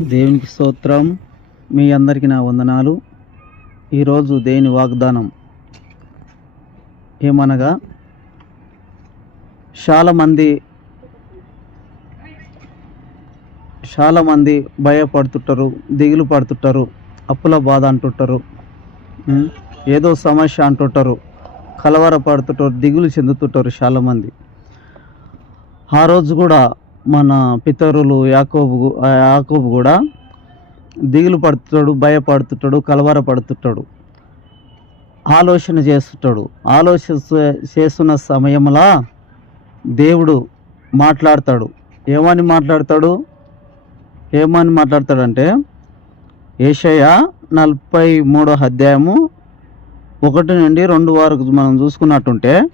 దేవునికి స్తోత్రం. మీ అందరికీ నా వందనాలు. ఈరోజు దేని వాగ్దానం ఏమనగా చాలామంది చాలామంది భయపడుతుంటారు దిగులు పడుతుంటారు అప్పుల బాధ అంటుంటారు ఏదో సమస్య అంటుంటారు కలవర పడుతుంటారు దిగులు చెందుతుంటారు చాలామంది. ఆ రోజు కూడా మన పితరులు యాకోబు ఆ యాకోబు కూడా దిగులు పడుతుంటాడు భయపడుతుంటాడు కలవర పడుతుంటాడు ఆలోచన చేస్తుంటాడు. ఆలోచన చే- చేస్తున్న సమయంలో దేవుడు మాట్లాడతాడు. ఏమని మాట్లాడతాడు? ఏమని మాట్లాడతాడంటే ఏషయ నలభై మూడో అధ్యాయము ఒకటి నుండి రెండు వరకు మనం చూసుకున్నట్టుంటే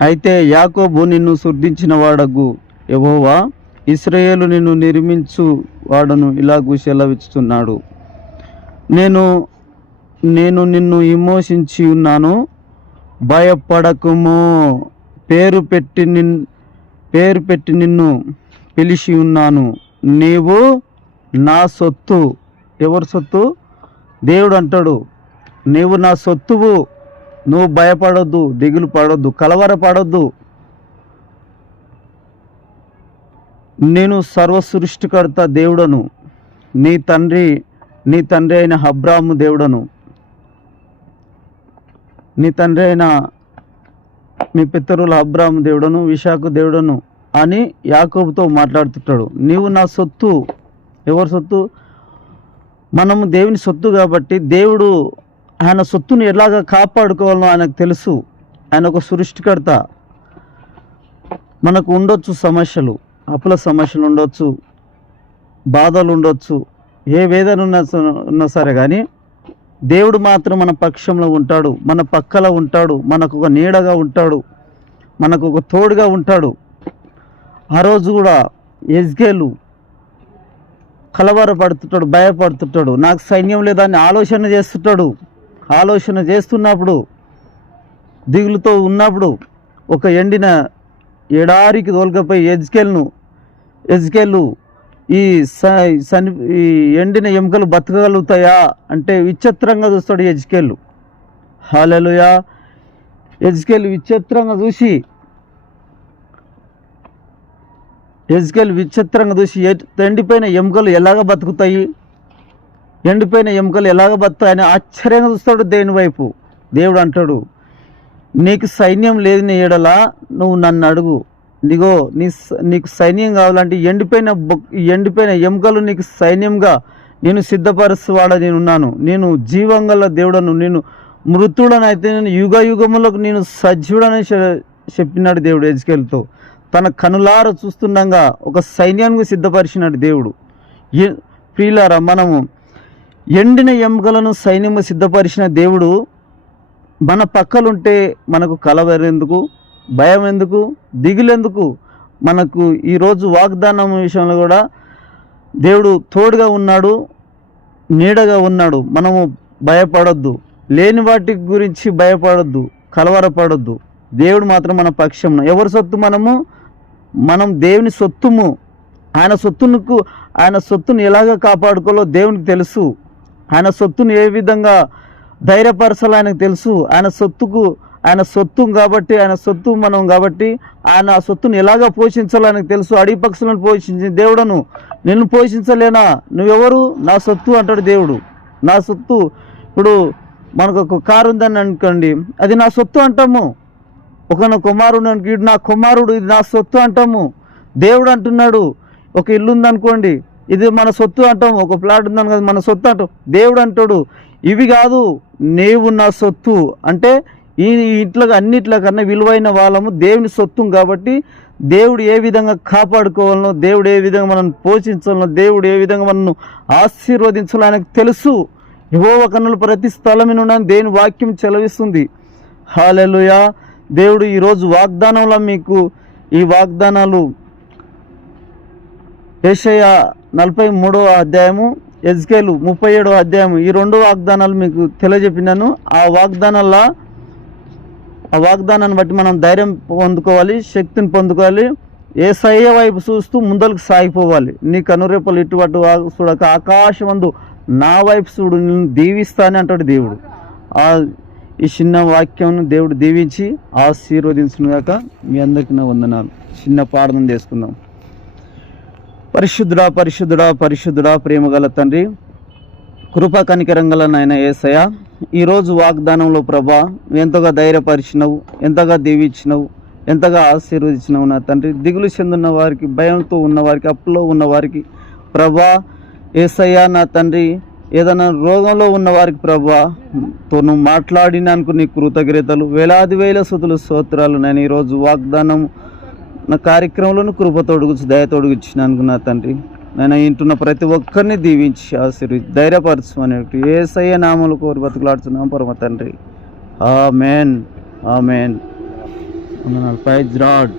అయితే యాకోబు నిన్ను శుద్ధించిన వాడగు. యహోవా ఇస్రాయేలు నిన్ను నిర్మించు వాడను ఇలాగూ సెలవిస్తున్నాడు నేను నేను నిన్ను విమోచించి ఉన్నాను. భయపడకుము. పేరు పెట్టి నిన్ పేరు పెట్టి నిన్ను పిలిచి ఉన్నాను. నీవు నా సొత్తు. ఎవరు సొత్తు? దేవుడు అంటాడు. నీవు నా సొత్తువు. నువ్వు భయపడొద్దు దిగులు పడొద్దు కలవర పడొద్దు నేను సర్వ సృష్టికర్త దేవుడను నీ తండ్రి నీ తండ్రి అయిన అబ్రాము దేవుడను నీ తండ్రి అయిన మీ పితరుల అబ్రాహ్మ దేవుడను విశాఖ దేవుడను అని యాకోబుతో మాట్లాడుతుంటాడు. నీవు నా సొత్తు ఎవరి సొత్తు? మనము దేవుని సొత్తు కాబట్టి దేవుడు ఆయన సొత్తును ఎలాగ కాపాడుకోవాలో ఆయనకు తెలుసు. ఆయన ఒక సృష్టికర్త. మనకు ఉండొచ్చు సమస్యలు. అప్పుల సమస్యలు ఉండొచ్చు బాధలు ఉండొచ్చు ఏ వేదన ఉన్నా ఉన్నా సరే కానీ దేవుడు మాత్రం మన పక్షంలో ఉంటాడు మన పక్కల ఉంటాడు మనకు ఒక నీడగా ఉంటాడు మనకు ఒక తోడుగా ఉంటాడు. ఆ రోజు కూడా ఎజ్గేలు కలవరపడుతుంటాడు భయపడుతుంటాడు. నాకు సైన్యం లేదని ఆలోచన చేస్తుంటాడు. ఆలోచన చేస్తున్నప్పుడు దిగులుతో ఉన్నప్పుడు ఒక ఎండిన ఎడారికి తోలుకపోయి ఎజ్కేల్ను ఎజ్కేలు ఈ సని ఈ ఎండిన ఎముకలు బతకగలుగుతాయా అంటే విచిత్రంగా చూస్తాడు ఎజ్కేలు హాలలుయా ఎజ్కేల్ విచిత్రంగా చూసి ఎజ్కేల్ విచిత్రంగా చూసి ఎండిపోయిన ఎముకలు ఎలాగ బతుకుతాయి? ఎండిపోయిన ఎముకలు ఎలాగ బతుకుతాయని ఆశ్చర్యంగా చూస్తాడు దేని వైపు. దేవుడు అంటాడు నీకు సైన్యం లేదు నీ ఎడలా నువ్వు నన్ను అడుగు. నీగో నీ స- నీకు సైన్యం కావాలంటే ఎండిపోయిన బొక్- ఎండిపోయిన ఎముకలు నీకు సైన్యంగా నేను సిద్ధపరచువాడ నేను ఉన్నాను నేను జీవంగల దేవుడను నేను మృతుడనైతే నేను యుగ యుగములకు నేను సజీవుడని చెప్పినాడు దేవుడు ఎజ్కేల్తో. తన కనులార చూస్తుండగా ఒక సైన్యానికి సిద్ధపరిచినాడు దేవుడు. ప్రియులారా మనము ఎండిన ఎముకలను సైన్యము సిద్ధపరిచిన దేవుడు మన పక్కలుంటే మనకు కలవరెందుకు? భయం ఎందుకు దిగులెందుకు? మనకు ఈరోజు వాగ్దానం విషయంలో కూడా దేవుడు తోడుగా ఉన్నాడు నీడగా ఉన్నాడు. మనము భయపడొద్దు. లేని వాటి గురించి భయపడొద్దు కలవరపడొద్దు. దేవుడు మాత్రం మన పక్షం ఎవరి సొత్తు మనము? మనం దేవుని సొత్తుము. ఆయన సొత్తునుకు ఆయన సొత్తును ఎలాగ కాపాడుకోవాలో దేవునికి తెలుసు. ఆయన సొత్తును ఏ విధంగా ధైర్యపరచాలి ఆయనకు తెలుసు. ఆయన సొత్తుకు ఆయన సొత్తు కాబట్టి ఆయన సొత్తు మనం కాబట్టి ఆయన ఆ సొత్తును ఎలాగ పోషించాలో ఆయనకు తెలుసు? అడిగి పక్షులను పోషించి దేవుడను. నిన్ను పోషించలేనా? నువ్వెవరు? నా సొత్తు అంటాడు దేవుడు. నా సొత్తు ఇప్పుడు మనకు ఒక కారు ఉందని అనుకోండి అది నా సొత్తు అంటాము. ఒక నా కుమారుడు అనుకో, నా కుమారుడు ఇది నా సొత్తు అంటాము. దేవుడు అంటున్నాడు ఒక ఇల్లు ఉందనుకోండి ఇది మన సొత్తు అంటాం. ఒక ప్లాట్ ఉందని కదా మన సొత్తు అంటాం. దేవుడు అంటాడు ఇవి కాదు నీవు నా సొత్తు. అంటే ఈ ఇంట్లో అన్నిట్ల కన్నా విలువైన వాళ్ళము దేవుని సొత్తు కాబట్టి దేవుడు ఏ విధంగా కాపాడుకోవాలనో దేవుడు ఏ విధంగా మనం పోషించాలనో దేవుడు ఏ విధంగా మనను ఆశీర్వదించాలో ఆయనకు తెలుసు. యెహోవ కన్నులు ప్రతి స్థలం నుండి దేని వాక్యం చెలవిస్తుంది. హాలెలుయా దేవుడు ఈరోజు వాగ్దానంలో మీకు ఈ వాగ్దానాలు ఏషయ నలభై మూడో అధ్యాయము ఎజ్కేలు ముప్పై ఏడో అధ్యాయము. ఈ రెండు వాగ్దానాలు మీకు తెలియజెప్పినాను. ఆ వాగ్దానాల్లో ఆ వాగ్దానాన్ని బట్టి మనం ధైర్యం పొందుకోవాలి శక్తిని పొందుకోవాలి. ఏ సయ్య వైపు చూస్తూ ముందరకు సాగిపోవాలి. నీ కనురెప్పలు ఇటువంటి చూడక ఆకాశమందు నా వైపు చూడు. నేను దీవిస్తానే అంటాడు దేవుడు. ఆ ఈ చిన్న వాక్యం దేవుడు దీవించి ఆశీర్వదించుగాక మీ అందరికీ నా వందనాలు. చిన్న ప్రార్థన చేసుకుందాం. పరిశుద్ధుడా పరిశుద్ధుడా పరిశుద్ధుడా ప్రేమగల తండ్రి. కృపా కనికరంగల నాయన ఏసయ ఈరోజు వాగ్దానంలో ప్రభా ఎంతగా ధైర్యపరిచినవు ఎంతగా దీవించినవు ఎంతగా ఆశీర్వదించినవు నా తండ్రి. దిగులు చెందున్న వారికి భయంతో ఉన్నవారికి అప్పులో ఉన్నవారికి ప్రభా ఏసయ్య నా తండ్రి ఏదైనా రోగంలో ఉన్న వారికి ప్రభా తోను నువ్వు నీ కృతజ్ఞతలు వేలాది వేల సుతులు స్తోత్రాలు నేను ఈరోజు వాగ్దానం నా కార్యక్రమంలో కృప తొడుగుచ్చు దయ నా తండ్రి నేను ఇంటున్న ప్రతి ఒక్కరిని దీవించి ఆశీర్వది ధైర్యపరచు అనేటి ఏ సయ్య నామలు కోరి బతుకులాడుతున్నాం పరమ తండ్రి. ఆ మేన్ ఆ మేన్ ఫైజ్ రాడ్